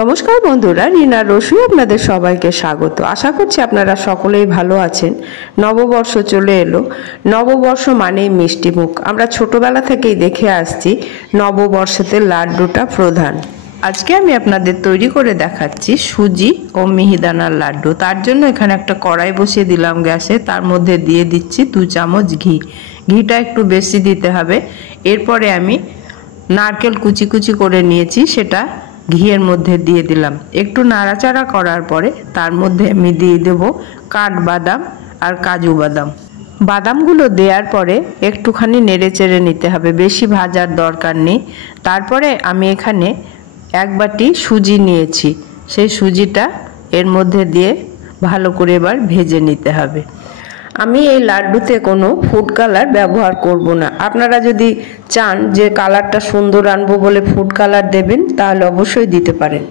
নমস্কার বন্ধুরা, রিনা রসুই আপনাদের সবাইকে স্বাগত। আশা করছি আপনারা সকলেই ভালো আছেন। নববর্ষ চলে এলো। নববর্ষ মানেই মিষ্টি মুখ। আমরা ছোটবেলা থেকেই দেখে আসছি নববর্ষতে লাড্ডুটা প্রধান। আজকে আমি আপনাদের তৈরি করে দেখাচ্ছি সুজি ও মিহিদানার লাড্ডু। তার জন্য এখানে একটা কড়াই বসিয়ে দিলাম গ্যাসে, তার মধ্যে দিয়ে দিচ্ছি 2 চামচ ঘি। ঘিটা একটু বেশি দিতে হবে। এরপরে আমি নারকেল কুচি কুচি করে নিয়েছি, সেটা ঘিয়ের মধ্যে দিয়ে দিলাম। একটু নাড়াচাড়া করার পরে তার মধ্যে আমি দিয়ে দেব কাঠবাদাম আর কাজু বাদাম। বাদামগুলো দেওয়ার পরে একটুখানি নেড়ে চেড়ে নিতে হবে, বেশি ভাজার দরকার নেই। তারপরে আমি এখানে 1 বাটি সুজি নিয়েছি, সেই সুজিটা এর মধ্যে দিয়ে ভালো করে এবার ভেজে নিতে হবে। আমি এই লাড্ডুতে কোনো ফুড কালার ব্যবহার করব না। আপনারা যদি চান যে কালারটা সুন্দর আনবো বলে ফুড কালার দেবেন, তাহলে অবশ্যই দিতে পারেন।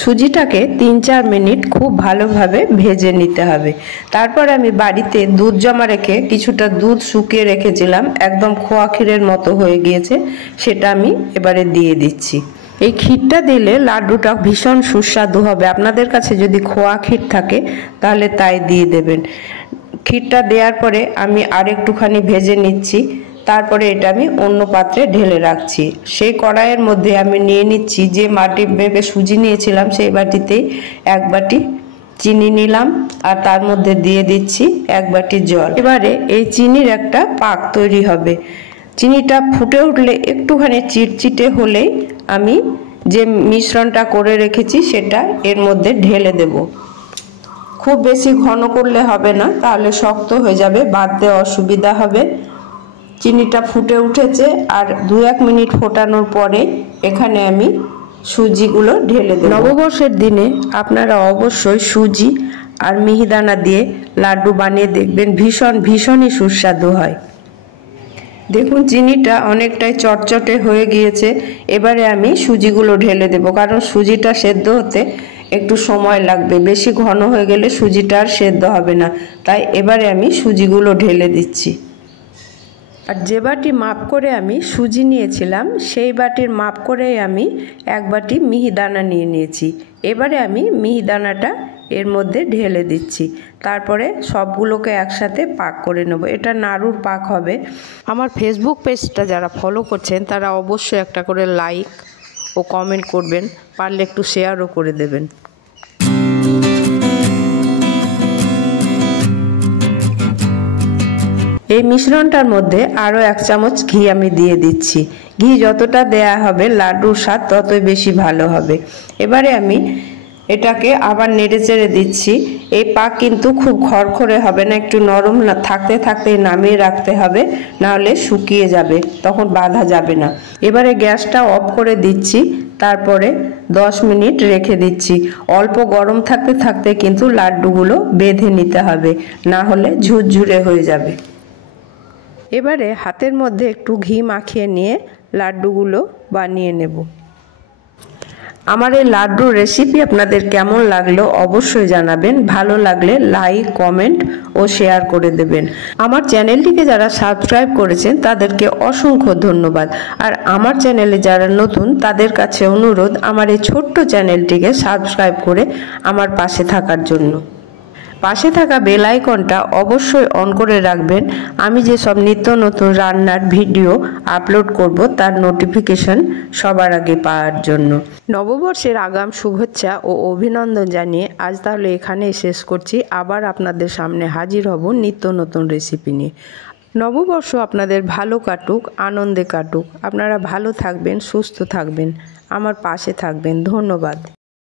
সুজিটাকে 3-4 মিনিট খুব ভালোভাবে ভেজে নিতে হবে। তারপর আমি বাড়িতে দুধ জমা রেখে কিছুটা দুধ শুকিয়ে রেখেছিলাম, একদম খোয়া ক্ষীরের মতো হয়ে গিয়েছে, সেটা আমি এবারে দিয়ে দিচ্ছি। এই ক্ষীরটা দিলে লাড্ডুটা ভীষণ সুস্বাদু হবে। আপনাদের কাছে যদি খোয়া ক্ষীর থাকে তাহলে তাই দিয়ে দেবেন। ক্ষীরটা দেওয়ার পরে আমি আরেকটুখানি ভেজে নিচ্ছি। তারপরে এটা আমি অন্য পাত্রে ঢেলে রাখছি। সেই কড়াইয়ের মধ্যে আমি নিয়ে নিচ্ছি যে মাটি মেপে সুজি নিয়েছিলাম, সেই বাটিতেই 1 বাটি চিনি নিলাম আর তার মধ্যে দিয়ে দিচ্ছি 1 বাটি জল। এবারে এই চিনির একটা পাক তৈরি হবে। চিনিটা ফুটে উঠলে একটুখানি চিটচিটে হলেই আমি যে মিশ্রণটা করে রেখেছি সেটা এর মধ্যে ঢেলে দেব। খুব বেশি ঘন করলে হবে না, তাহলে শক্ত হয়ে যাবে, বাঁধতে অসুবিধা হবে। চিনিটা ফুটে উঠেছে আর 2-1 মিনিট ফোটানোর পরে এখানে আমি সুজিগুলো ঢেলে দেব। নববর্ষের দিনে আপনারা অবশ্যই সুজি আর মিহিদানা দিয়ে লাড্ডু বানিয়ে দেখবেন, ভীষণই সুস্বাদু হয়। দেখুন চিনিটা অনেকটাই চটচটে হয়ে গিয়েছে। এবারে আমি সুজিগুলো ঢেলে দেব, কারণ সুজিটা সেদ্ধ হতে একটু সময় লাগবে। বেশি ঘন হয়ে গেলে সুজিটা আর সেদ্ধ হবে না, তাই এবারে আমি সুজিগুলো ঢেলে দিচ্ছি। আর যে বাটি মাপ করে আমি সুজি নিয়েছিলাম, সেই বাটির মাপ করেই আমি 1 বাটি মিহিদানা নিয়ে নিয়েছি। এবারে আমি মিহিদানাটা এর মধ্যে ঢেলে দিচ্ছি। তারপরে সবগুলোকে একসাথে পাক করে নেব। এটা নাড়ুর পাক হবে। আমার ফেসবুক পেজটা যারা ফলো করছেন তারা অবশ্যই একটা করে লাইক ও কমেন্ট করবেন, পারলে একটু শেয়ারও করে দেবেন। এই মিশ্রণটার মধ্যে আরও 1 চামচ ঘি আমি দিয়ে দিচ্ছি। ঘি যতটা দেয়া হবে লাড্ডুর স্বাদ ততই বেশি ভালো হবে। এবারে আমি এটাকে আবার নেড়ে চেড়ে দিচ্ছি। এই পাক কিন্তু খুব খড়খড়ে হবে না, একটু নরম থাকতে থাকতে নামিয়ে রাখতে হবে, নাহলে শুকিয়ে যাবে, তখন বাঁধা যাবে না। এবারে গ্যাসটা অফ করে দিচ্ছি, তারপরে 10 মিনিট রেখে দিচ্ছি। অল্প গরম থাকতে থাকতে কিন্তু লাড্ডুগুলো বেঁধে নিতে হবে, না হলে ঝুরঝুরে হয়ে যাবে। এবারে হাতের মধ্যে একটু ঘি মাখিয়ে নিয়ে লাড্ডুগুলো বানিয়ে নেব। আমার এই লাড্ডুর রেসিপি আপনাদের কেমন লাগলো অবশ্যই জানাবেন। ভালো লাগলে লাইক, কমেন্ট ও শেয়ার করে দেবেন। আমার চ্যানেলটিকে যারা সাবস্ক্রাইব করেছেন তাদেরকে অসংখ্য ধন্যবাদ। আর আমার চ্যানেলে যারা নতুন তাদের কাছে অনুরোধ, আমার এই ছোট্ট চ্যানেলটিকে সাবস্ক্রাইব করে আমার পাশে থাকার জন্য। পাশে থাকা বেল আইকনটা অবশ্যই অন করে রাখবেন। আমি যে সব নিত্য নতুন রান্নার ভিডিও আপলোড করব তার নোটিফিকেশন সবার আগে পাওয়ার জন্য। নববর্ষের আগাম শুভেচ্ছা ও অভিনন্দন জানিয়ে আজ তাহলে এখানেই শেষ করছি। আবার আপনাদের সামনে হাজির হব নিত্য নতুন রেসিপি নিয়ে। নববর্ষ আপনাদের ভালো কাটুক, আনন্দে কাটুক। আপনারা ভালো থাকবেন, সুস্থ থাকবেন, আমার পাশে থাকবেন। ধন্যবাদ।